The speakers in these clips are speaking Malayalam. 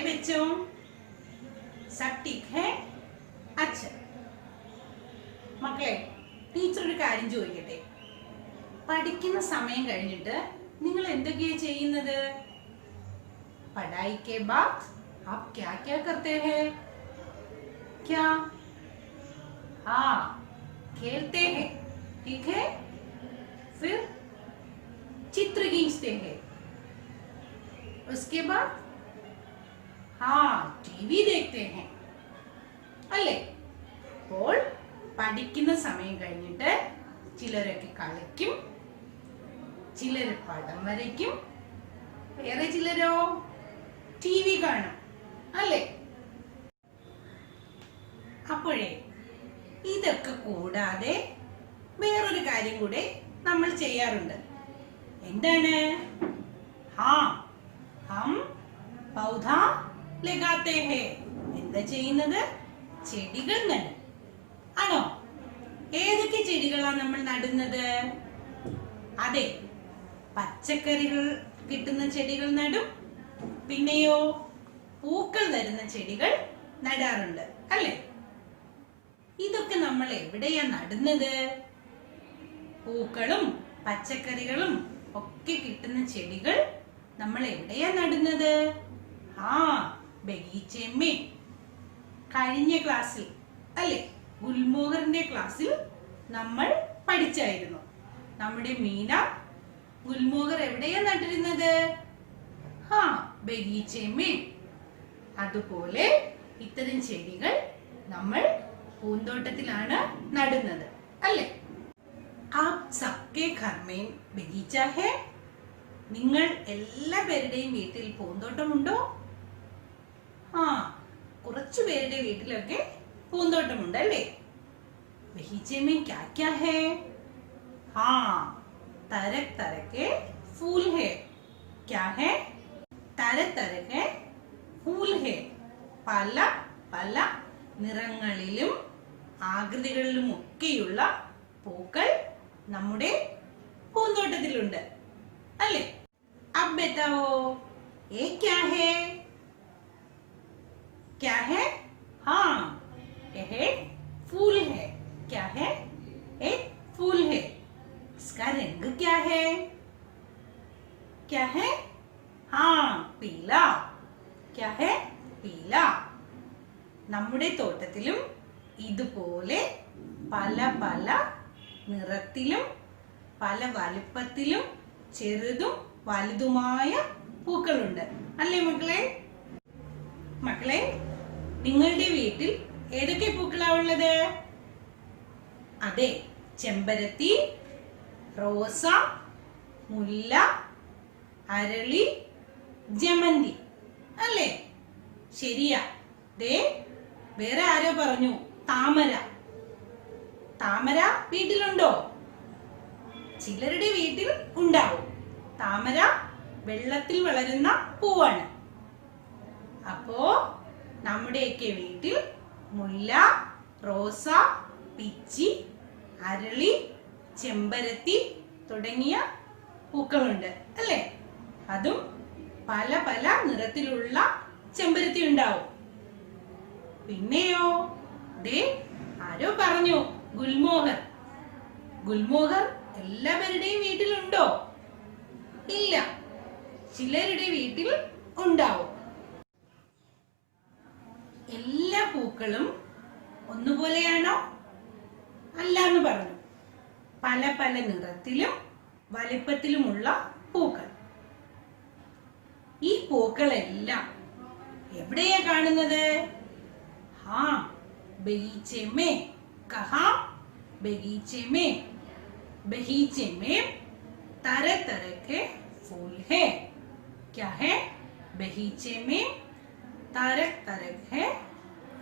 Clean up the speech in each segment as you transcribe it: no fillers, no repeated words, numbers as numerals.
है बच्चों? सब ठीक है? अच्छा മക്കളെ, ടീച്ചർ ഒരു കാര്യം ചോദിക്കട്ടെ. പഠിക്കുന്ന സമയം കഴിഞ്ഞിട്ട് നിങ്ങൾ എന്തൊക്കെയാ ചെയ്യുന്നത്? पढ़ाई के बाद आप क्या क्या करते हैं? क्या? हाँ, खेलते हैं, ठीक है? फिर चित्र खींचते हैं. उसके बाद हाँ, टीवी देखते हैं, अल्ले? അപ്പോൾ പഠിക്കുന്ന സമയം കഴിഞ്ഞിട്ട് ചിലരൊക്കെ കളിക്കും, ചിലർ പടം വരയ്ക്കും, വേറെ ചിലരോ TV കാണും, അല്ലേ? അപ്പോഴേ ഇതൊക്കെ കൂടാതെ വേറൊരു കാര്യം കൂടെ നമ്മൾ ചെയ്യാറുണ്ട്. എന്താണ്? ഹാ, ഹം പൗധാ ലഗാത്തെ ഹേ. എന്താ ചെയ്യുന്നത്? ചെടികൾ നടും. ആണോ? ഏതൊക്കെ ചെടികളാണ് നമ്മൾ നടുന്നത്? അതെ, പച്ചക്കറികൾ കിട്ടുന്ന ചെടികൾ നടും, പിന്നെയോ പൂക്കൾ തരുന്ന ചെടികൾ നടാറുണ്ട്, അല്ലേ? ഇതൊക്കെ നമ്മൾ എവിടെയാ നടുന്നത്? പൂക്കളും പച്ചക്കറികളും ഒക്കെ കിട്ടുന്ന ചെടികൾ നമ്മൾ എവിടെയാ നടുന്നത്? ആ, ബഗീച്ചേമ്മേ. കഴിഞ്ഞ ക്ലാസ്സിൽ, അല്ലേ, ഗുൽമോഹറിന്റെ ക്ലാസ്സിൽ നമ്മൾ പഠിച്ചായിരുന്നു. നമ്മുടെ മീന ഗുൽമോഹർ എവിടെയാ നട്ടിരുന്നത്? ഹാ, ബഗീച്ചേമ്മേ. അതുപോലെ ഇത്തരം ചെടികൾ നമ്മൾ പൂന്തോട്ടത്തിലാണ് നടുന്നത്, അല്ലേ? ആപ് സബ്കെ ഘർ മേ ബഗീച്ച ഹേ? നിങ്ങൾ എല്ലാവരുടെയും വീട്ടിൽ പൂന്തോട്ടമുണ്ടോ? ആ, കുറച്ചു പേരുടെ വീട്ടിലൊക്കെ പൂന്തോട്ടമുണ്ട്, അല്ലേ? ബഗീച്ചേ മേ ക്യാ ക്യാ ഹേ? ഹാ, तरह तरह के फूल है. क्या है? तरह तरह के फूल है. പല പല നിറങ്ങളിലും ആകൃതികളിലും ഒക്കെയുള്ള പൂക്കൾ നമ്മുടെ പൂന്തോട്ടത്തിലുണ്ട്, അല്ലേ? अब बताओ, ये क्या है? क्या है? हाँ, यह फूल है. क्या है? एक फूल है. इसका रंग क्या है? क्या है? हाँ, पीला. क्या है? पीला. നമ്മുടെ തോട്ടത്തിലും ഇതുപോലെ പല പല നിറത്തിലും പല വലുപ്പത്തിലും ചെറുതും വലുതുമായ പൂക്കളുണ്ട്, അല്ലേ മക്കളെ? മക്കളെ, നിങ്ങളുടെ വീട്ടിൽ ഏതൊക്കെ പൂക്കളാ ഉള്ളത്? അതെ, ചെമ്പരത്തി, റോസ, മുല്ല, അരളി, ജമന്തി, അല്ലേ? ശരിയാ. ദേ, വേറെ ആരോ പറഞ്ഞു താമര. താമര വീട്ടിലുണ്ടോ? ചിലരുടെ വീട്ടിൽ ഉണ്ടാവും. താമര വെള്ളത്തിൽ വളരുന്ന പൂവാണ്. അപ്പോ നമ്മുടെയൊക്കെ വീട്ടിൽ മുല്ല, റോസ, പിച്ചി, അരളി, ചെമ്പരത്തി തുടങ്ങിയ പൂക്കളുണ്ട്, അല്ലേ? അതും പല പല നിറത്തിലുള്ള ചെമ്പരത്തി ഉണ്ടാവും. പിന്നെയോ, ദേ ആരോ പറഞ്ഞു ഗുൽമോഹർ. ഗുൽമോഹർ എല്ലാവരുടെയും വീട്ടിലുണ്ടോ? ഇല്ല, ചിലരുടെ വീട്ടിൽ ഉണ്ടാവും. എല്ലാ പൂക്കളും ഒന്നുപോലെയാണോ? അല്ല എന്ന് പറഞ്ഞു. പല പല നിറത്തിലും വലിപ്പത്തിലുമുള്ള പൂക്കൾ. ഈ പൂക്കളെല്ലാം എവിടെയാ കാണുന്നത്? ഹാ, ബഗീച്ചേ മേ. കഹാ? ബഗീച്ചേ മേ. ബഗീച്ചേ മേ तरह तरह के फूल है. क्या है? बगीचे में तरह तरह के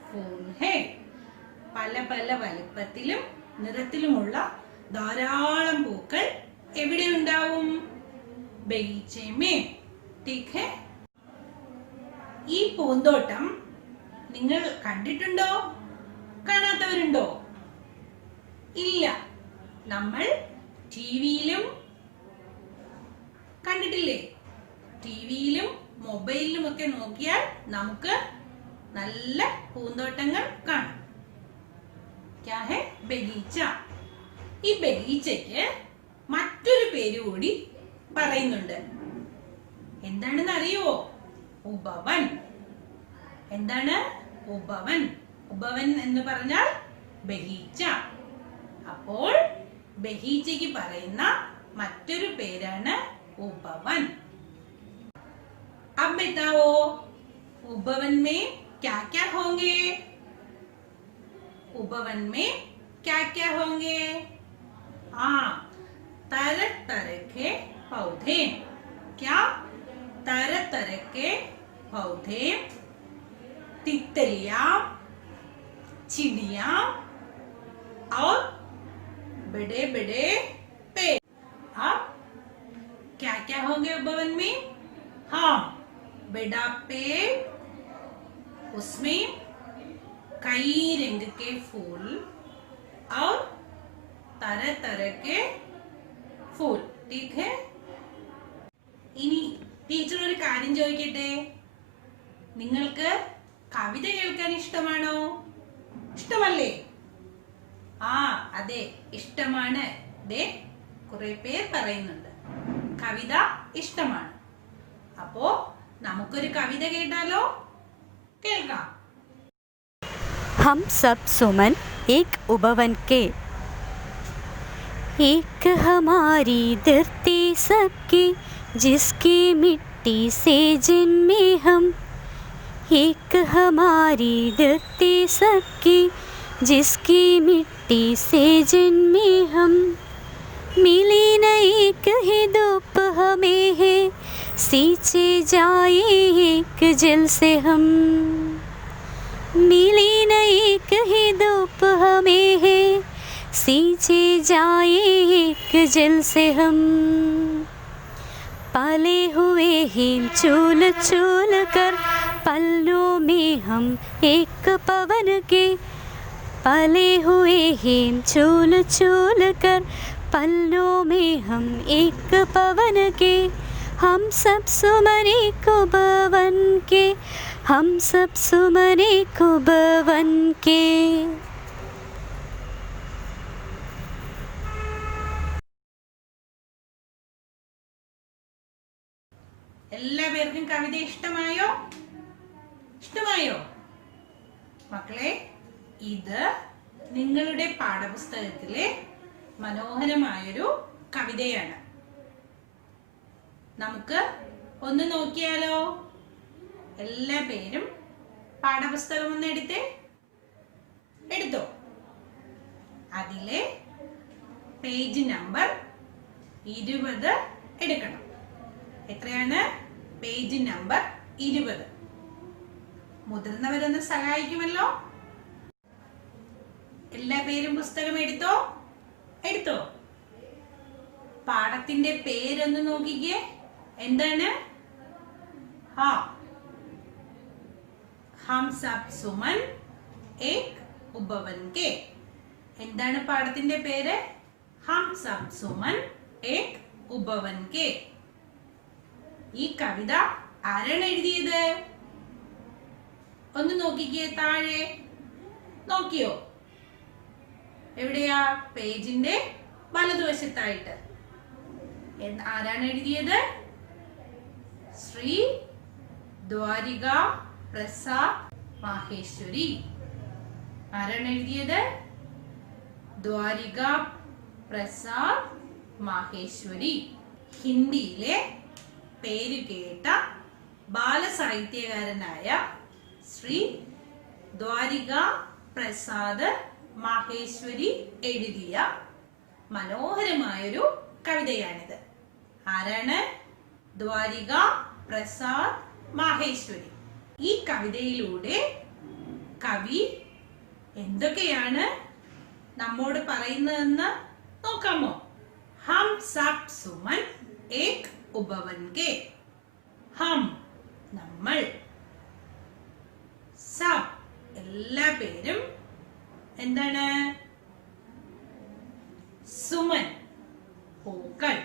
फूल है. പല പല വലുപ്പത്തിലും നിറത്തിലുമുള്ള ധാരാളം പൂക്കൾ എവിടെ ഉണ്ടാവും? ബഗീച്ചേ മേ. ठीक है? ഈ പൂന്തോട്ടം നിങ്ങൾ കണ്ടിട്ടുണ്ടോ? കാണാത്തവരുണ്ടോ? ഇല്ല, നമ്മൾ ടിവിയിലും കണ്ടിട്ടില്ലേ? ടിവിയിലും മൊബൈലിലുമൊക്കെ നോക്കിയാൽ നമുക്ക് നല്ല പൂന്തോട്ടങ്ങൾ കാണാം. ക്യാ ഹെ? ബഗീച്ച. ഈ ബഗീച്ചയ്ക്ക് മറ്റൊരു പേര് കൂടി പറയുന്നുണ്ട്. എന്താണെന്ന് അറിയുവോ? ഉപവൻ. എന്താണ് ഉപവൻ? ഉപവൻ എന്ന് പറഞ്ഞാൽ ബഗീച്ച. അപ്പോൾ ബഗീച്ചയ്ക്ക് പറയുന്ന മറ്റൊരു പേരാണ് ഉപവൻ. अब बताओ उपवन में क्या क्या होंगे? उपवन में क्या क्या होंगे? तरह तरह के पौधे. क्या? तरह तरह के पौधे, तितलियां, चिड़िया और बड़े बड़े पेड़. अब क्या क्या होंगे उपवन में? हाँ, बड़ा पेड़, उसमें कई रंग के फूल और तरह तरह के फूल. ठीक है. ഇനി ടീച്ചർ ഒരു കാര്യം ചോദിക്കട്ടെ, നിങ്ങൾക്ക് കവിത കേൾക്കാൻ ഇഷ്ടമാണോ? ഇഷ്ടമല്ലേ? അതെ, ഇഷ്ടമാണ്. കുറെ പേർ പറയുന്നുണ്ട് കവിത ഇഷ്ടമാണ്. അപ്പോ നമുക്കൊരു കവിത കേട്ടാലോ? കേൾക്കാം. हम सब सुमन एक उपवन के, एक हमारी धरती सबकी, जिसकी मिट्टी से जन्मे हम. एक हमारी धरती सबकी, जिसकी मिट्टी से जन्मे हम. मिली न एक ही धूप हमें है, सींचे जाए एक जल से हम. मिली न एक ही धूप हमें है, सींचे जाए एक जल से हम. पाले हुए हिम चूल चूल कर, पल्लों में हम एक पवन के. पाले हुए हिम चूल चूल कर, पल्लों में हम एक पवन के. हम सब सुमन एक उपवन के, हम सब सुमन एक उपवन के. എല്ലാവർക്കും കവിത ഇഷ്ടമായോ? ഇഷ്ടമായോ മക്കളെ? ഇത് നിങ്ങളുടെ പാഠപുസ്തകത്തിലെ മനോഹരമായൊരു കവിതയാണ്. നമുക്ക് ഒന്ന് നോക്കിയാലോ? എല്ലാ പേരും പാഠപുസ്തകം ഒന്ന് എടുത്തോ. അതിലെ പേജ് നമ്പർ 20 എടുക്കണം. എത്രയാണ്? Page number 20. മുതിർന്നവരൊന്ന് സഹായിക്കുമല്ലോ. എല്ലാ പേരും പുസ്തകം എടുത്തോ. പാഠത്തിന്റെ പേരൊന്ന് നോക്കിക്കേ. എന്താണ്? हम सब सुमन एक उपवन के. എന്താണ് പാഠത്തിന്റെ പേര്? हम सब सुमन एक उपवन के. ഈ കവിത ആരാണ് എഴുതിയത്? ഒന്ന് നോക്കിക്കേ, താഴെ നോക്കിയോ? എവിടെയാ? പേജിന്റെ വലതുവശത്തായിട്ട്. ആരാണ് എഴുതിയത്? ശ്രീ ദ്വാരിക പ്രസാദ് മാഹേശ്വരി. ആരാണ് എഴുതിയത്? ദ്വാരിക പ്രസാദ് മാഹേശ്വരി. ഹിന്ദിയിലെ പേരുകേട്ട ബാലസാഹിത്യകാരനായ ശ്രീ ദ്വാരിക പ്രസാദ് മാഹേശ്വരി എഴുതിയ മനോഹരമായൊരു കവിതയാണിത്. ആരാണ്? ദ്വാരിക പ്രസാദ് മാഹേശ്വരി. ഈ കവിതയിലൂടെ കവി എന്തൊക്കെയാണ് നമ്മോട് പറയുന്നതെന്ന് നോക്കാമോ? ഹം സബ് സുമൻ ഏക് ഉപവൻ കെ. ഹം നമ്മൾ, സബ് എല്ലാ പേരും, എന്താണ്? സുമൻ പൂക്കൾ.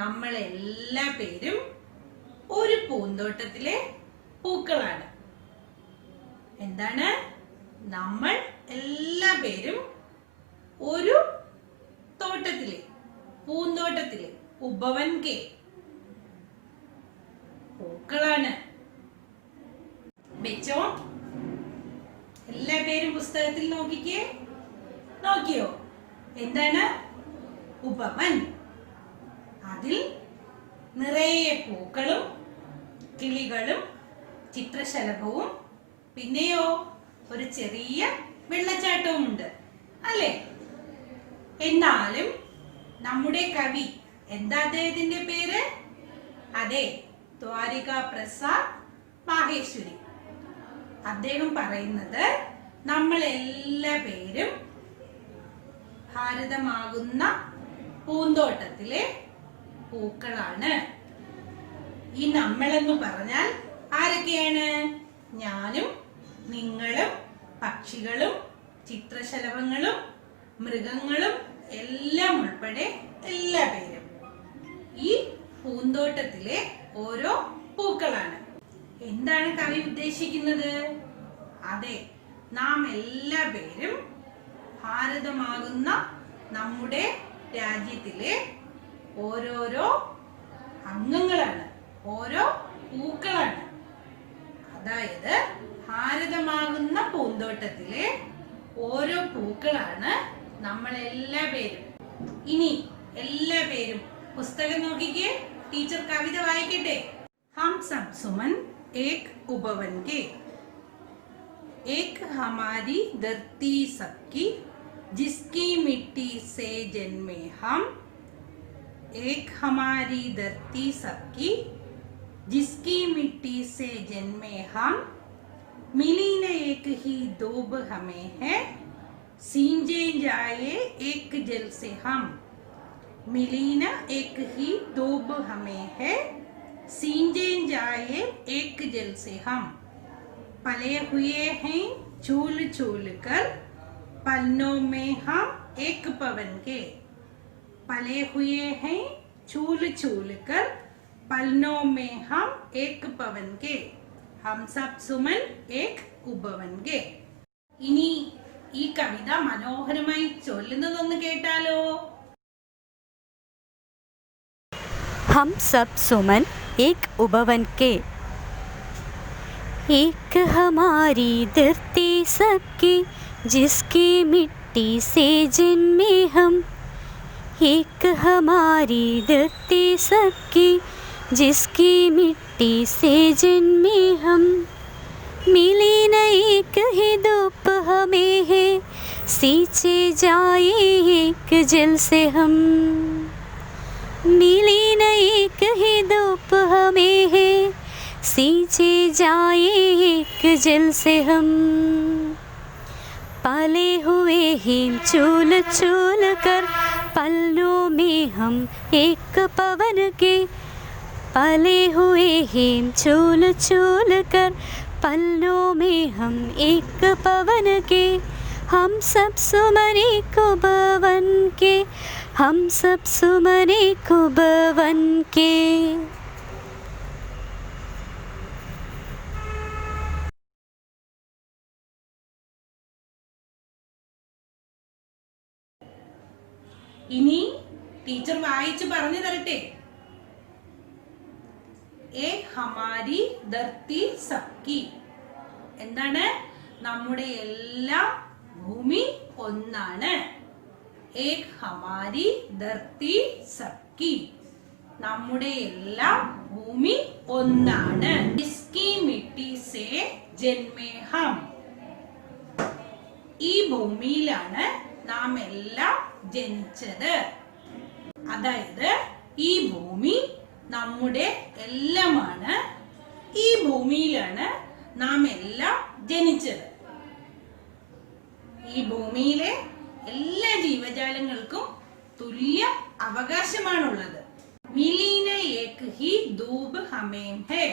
നമ്മൾ എല്ലാ പേരും ഒരു പൂന്തോട്ടം പൂന്തോട്ടത്തിലെ പൂക്കളാണ്. എന്താണ്? നമ്മൾ എല്ലാ പേരും ഒരു തോട്ടത്തിലെ പൂന്തോട്ടത്തിലെ ഉപവൻ കെ പൂക്കളാണ്. വെച്ചോ? എല്ലാ പേരും പുസ്തകത്തിൽ നോക്കിയോ? എന്താണ്? ഉപവൻ. അതിൽ നിറയെ പൂക്കളും കിളികളും ചിത്രശലഭവും പിന്നെയോ ഒരു ചെറിയ വെള്ളച്ചാട്ടവും ഉണ്ട് അല്ലേ? എന്നാലും നമ്മുടെ കവി എന്താ അദ്ദേഹത്തിന്റെ പേര്? അതെ, ദ്വാരിക പ്രസാദ് മാഹേശ്വരി. അദ്ദേഹം പറയുന്നത് നമ്മൾ എല്ലാ പേരും ഭാരതമാകുന്ന പൂന്തോട്ടത്തിലെ പൂക്കളാണ്. ഈ നമ്മളെന്ന് പറഞ്ഞാൽ ആരൊക്കെയാണ്? ഞാനും നിങ്ങളും പക്ഷികളും ചിത്രശലഭങ്ങളും മൃഗങ്ങളും എല്ലാം ഉൾപ്പെടെ എല്ലാ പേരും ഈ പൂന്തോട്ടത്തിലെ ഓരോ പൂക്കളാണ്. എന്താണ് കവി ഉദ്ദേശിക്കുന്നത്? അതെ, നാം എല്ലാ പേരും ഭാരതമാകുന്ന നമ്മുടെ രാജ്യത്തിലെ ഓരോരോ അംഗങ്ങളാണ്, ഓരോ പൂക്കളാണ്. അതായത് ഭാരതമാകുന്ന പൂന്തോട്ടത്തിലെ ഓരോ പൂക്കളാണ് നമ്മൾ എല്ലാ പേരും. ഇനി എല്ലാ പേരും പുസ്തകം നോക്കിക്കേ, ടീച്ചർ കവിത വായിക്കട്ടെ. हम सब सुमन एक उपवन के, एक हमारी धरती सबकी जिसकी मिट्टी से जन्मे हम, एक हमारी धरती सबकी जिसकी मिट्टी से जन्मे हम, मिली न एक ही दूब हमें है, सींचे जाए एक जल से हम, मिली न एक ही दूब हमें है, सींचे जाए एक जल से हम, पले हुए हैं झूल झूल कर पन्नों में हम एक पवन के, पले हुए हैं झूल झूल कर पन्नों में हम एक पवन के, हम सब सुमन एक उपवन के. ഇനി ഈ കവിത മനോഹരമായി ചൊല്ലുന്നതൊന്ന് കേട്ടാലോ? हम सब सुमन एक उपवन के, एक हमारी धरती सबकी जिसकी मिट्टी से जन्मे हम, एक हमारी धरती सबकी जिसकी मिट्टी से जन्मे हम, मिली न एक ही धूप हमें है, सींचे जाए एक जल से हम, मिली न एक ही धूप हमें है, सींचे जाए एक जल से हम, पले हुए हिम चूल चूल कर पल्लों में हम एक पवन के, पले हुए हिम चूल चूल कर पल्लों में हम एक पवन के, हम सब सुमन एक उपवन के, हम सब सुमन एक उपवन के. ഇനി ടീച്ചർ വായിച്ചു പറഞ്ഞു തരട്ടെ. ഏക് ഹമാരി ധർത്തി സബ്കി. എന്താണ്? നമ്മുടെ എല്ലാ ഭൂമി ഒന്നാണ്. ഏക് ഹമാരി ധർത്തി സബ്കി. നമ്മുടെ എല്ലാ ഭൂമി ഒന്നാണ്. ഇസ്കി മിട്ടി സേ ജന്മേ ഹം. ഈ ഭൂമിയിലാണ് നാം എല്ലാം ജനിച്ചത്. അതായത് ഈ ഭൂമി നമ്മുടെ എല്ലാമാണ്. ഈ ഭൂമിയിലാണ് നാം എല്ലാം ജനിച്ചത്. ഈ ഭൂമിയിലെ എല്ലാ ജീവജാലങ്ങൾക്കും തുല്യ അവകാശമാണുള്ളത്. മിലീന ഏക് ഹി ധൂപ് ഹമേം ഹേ.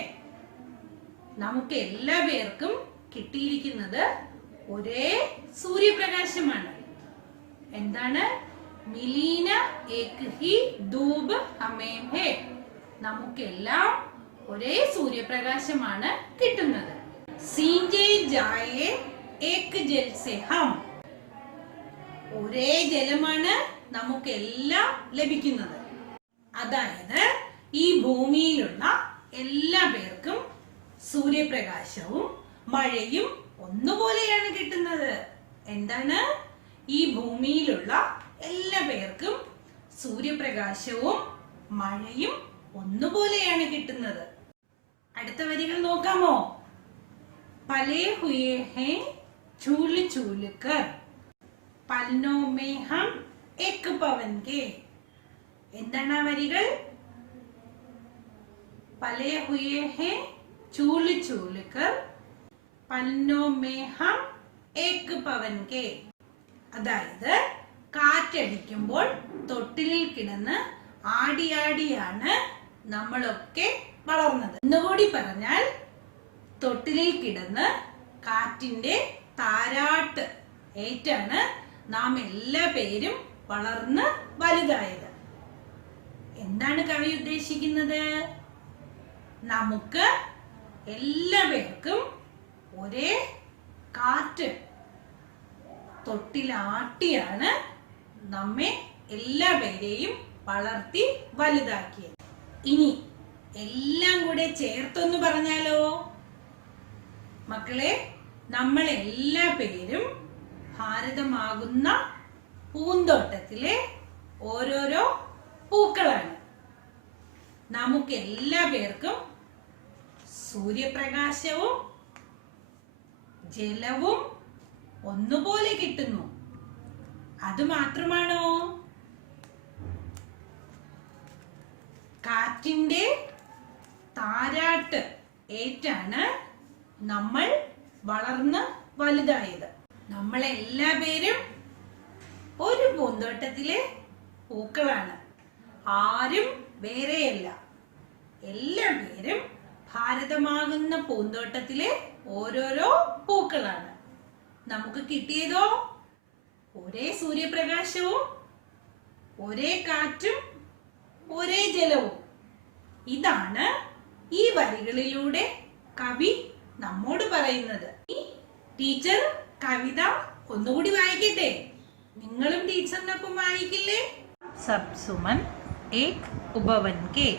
നമുക്ക് എല്ലാ പേർക്കും കിട്ടിയിരിക്കുന്നത് ഒരേ സൂര്യപ്രകാശമാണ്. എന്താണ്? മിലീന ഏക് ഹി ധൂപ് ഹമേം ഹേ. നമുക്കെല്ലാം ഒരേ സൂര്യപ്രകാശമാണ് കിട്ടുന്നത്. സീഞ്ചേ ജായേ ഏക് ജൽ സെ ഹം. ഒരേ ജലമാണ് നമുക്കെല്ലാം ലഭിക്കുന്നത്. അതായത് ഈ ഭൂമിയിലുള്ള എല്ലാ പേർക്കും സൂര്യപ്രകാശവും മഴയും ഒന്നുപോലെയാണ് കിട്ടുന്നത്. എന്താണ്? ഈ ഭൂമിയിലുള്ള എല്ലാ പേർക്കും സൂര്യപ്രകാശവും മഴയും ഒന്നുപോലെയാണ് കിട്ടുന്നത്. അടുത്ത വരികൾ നോക്കാമോ? പലേ ഹുയേ ഹേ ചൂൽ ചൂൽ കർ പൽനോ മേ ഹം ഏക് പവൻ കെ. എന്താണ് ആ വരികൾ? പലേ ഹുയേ ഹേ ചൂൽ ചൂൽ കർ പൽനോ മേ ഹം ഏക് പവൻ കെ. അതായത് കാറ്റടിക്കുമ്പോൾ തൊട്ടിലിൽ കിടന്ന് ആടിയാടിയാണ് നമ്മളൊക്കെ വളർന്നത്. ഒന്നുകൂടി പറഞ്ഞാൽ, തൊട്ടിലിൽ കിടന്ന് കാറ്റിന്റെ താരാട്ട് ഏറ്റാണ് നാം എല്ലാ പേരും വളർന്ന് വലുതായത്. എന്താണ് കവി ഉദ്ദേശിക്കുന്നത്? നമുക്ക് എല്ലാ പേർക്കും ഒരേ കാറ്റ് തൊട്ടിലാട്ടിയാണ് നമ്മെ എല്ലാ പേരെയും വളർത്തി വലുതാക്കിയത്. ഇനി എല്ലാം കൂടെ ചേർത്തൊന്ന് പറഞ്ഞാലോ? മക്കളെ, നമ്മൾ എല്ലാ പേരും ഭാരതമാകുന്ന പൂന്തോട്ടത്തിലെ ഓരോരോ പൂക്കളാണ്. നമുക്ക് എല്ലാ പേർക്കും സൂര്യപ്രകാശവും ജലവും ഒന്നുപോലെ കിട്ടുന്നു. അത് മാത്രമാണോ? കാറ്റിന്റെ താരാട്ട് ഏറ്റാണ് നമ്മൾ വളർന്ന് വലുതായത്. നമ്മളെല്ലാ പേരും ഒരു പൂന്തോട്ടത്തിലെ പൂക്കളാണ്. ആരും വേറെയല്ല. എല്ലാ പേരും ഭാരതമാകുന്ന പൂന്തോട്ടത്തിലെ ഓരോരോ പൂക്കളാണ്. നമുക്ക് കിട്ടിയതോ ഒരേ സൂര്യപ്രകാശവും ഒരേ കാറ്റും ഒരേ ജലവും. ഇതാണ് ഈ വരികളിലൂടെ കവി നമ്മോട് പറയുന്നത്. ടീച്ചർ കവിത ഒന്നുകൂടി വായിക്കട്ടെ? നിങ്ങളും ടീച്ചറിനൊപ്പം വായിക്കില്ലേ? സബ് സുമൻ ഏക് ഉപവൻ കെ.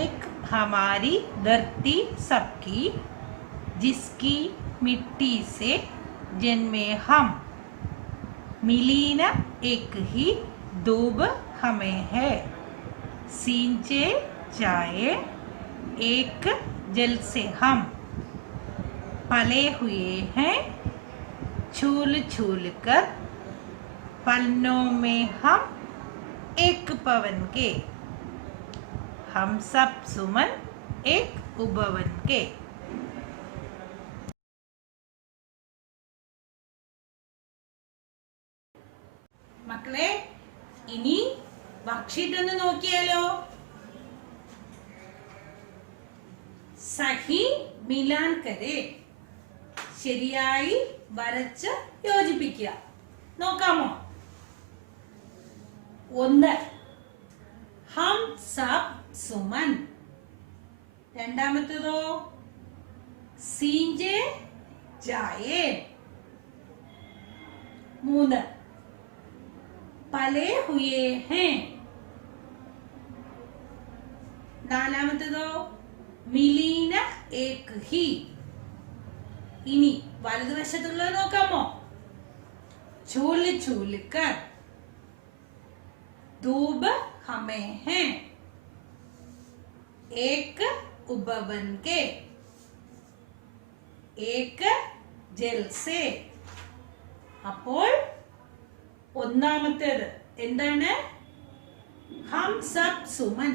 एक हमारी धरती सबकी जिसकी मिट्टी से जन्मे हम मिली न एक ही दूब हमें है सींचे जाए एक जल से हम पले हुए हैं छूल छूल कर पलनों में हम एक पवन के हम सब सुमन एक उपवन के. മക്കളെ, ഇനി വർക്ക്ഷീറ്റ് ഒന്ന് നോക്കിയാലോ? സഹി മിലാൻ കരെ. ശരിയായി വരച്ച് യോജിപ്പിക്കുക. നോക്കാമോ? 1 ഹം സബ് സുമൻ. രണ്ടാമത്തേതോ സീഞ്ചേ ജായേ. 3 പലേ ഹുയേ ഹേ. നാലാമത്തേതോ മിലീന ഏക് ഹി. ഇനി വലതുവശത്തുള്ളത് നോക്കാമോ? ചൂൽ ചൂൽ കർ धूप हमें है एक उपवन के एक जल से. അപ്പോൾ ഒന്നാമത്തേത് എന്താണ്? ഹം സബ് സുമൻ.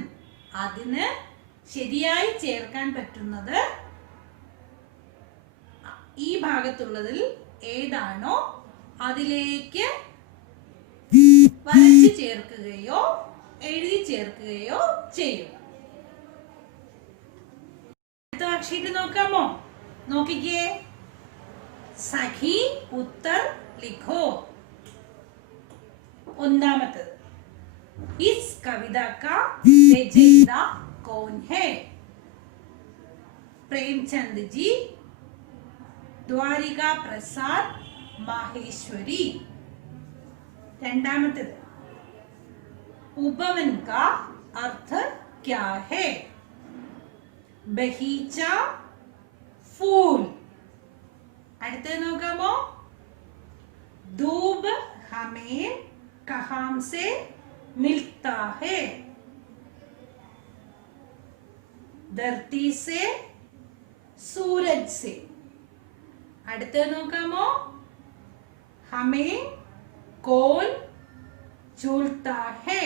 അതിന് ശരിയായി ചേർക്കാൻ പറ്റുന്നത് ഈ ഭാഗത്തുള്ളതിൽ ഏതാണോ അതിലേക്ക് വരച്ച് ചേർക്കുകയോ എഴുതി ചേർക്കുകയോ ചെയ്യും. അടുത്ത വർക്ക്ഷീറ്റ് നോക്കാമോ? നോക്കിക്കേ. സഖി ഉത്തർ ലിഖോ. ഒന്നാമത്തേത് ഇസ് കവിത കാ രചയിത कौन है? प्रेमचंद जी, द्वारिका प्रसाद माहेश्वरी। രണ്ടാമത്തേത് उपवन का अर्थ क्या है? बगीचा, फूल। അടുത്തത് നോക്കാമോ? धूप हमें कहाँ से मिलता है? धरती से, सूरज से। അടുത്തത് നോക്കാമോ? हमें कौन झूलता है?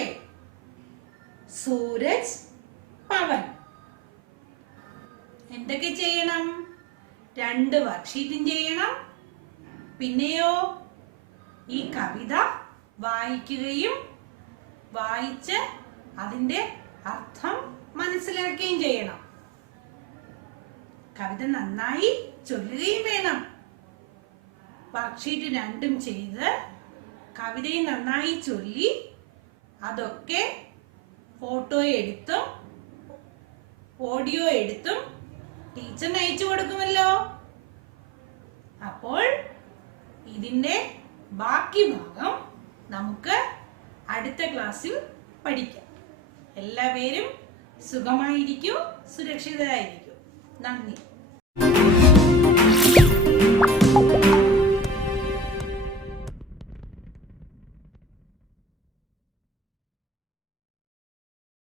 सूरज, पवन। എന്തൊക്കെ ചെയ്യണം? 2 വർക്ക്ഷീറ്റും ചെയ്യണം. പിന്നെയോ ഈ കവിത വായിക്കുകയും വായിച്ച് അതിന്റെ അർത്ഥം മനസ്സിലാക്കുകയും ചെയ്യണം. കവിത നന്നായി ചൊല്ലുകയും വേണം. വർക്ക്ഷീറ്റ് 2ഉം ചെയ്ത് കവിതയും നന്നായി ചൊല്ലി അതൊക്കെ ഫോട്ടോ എടുത്തും ഓഡിയോ എടുത്തും ടീച്ചറിന് അയച്ചു കൊടുക്കുമല്ലോ. അപ്പോൾ ഇതിന്റെ ബാക്കി ഭാഗം നമുക്ക് അടുത്ത ക്ലാസ്സിൽ പഠിക്കാം. എല്ലാവരും സുഖമായിരിക്കും, സുരക്ഷിതരായിരിക്കും. നന്ദി.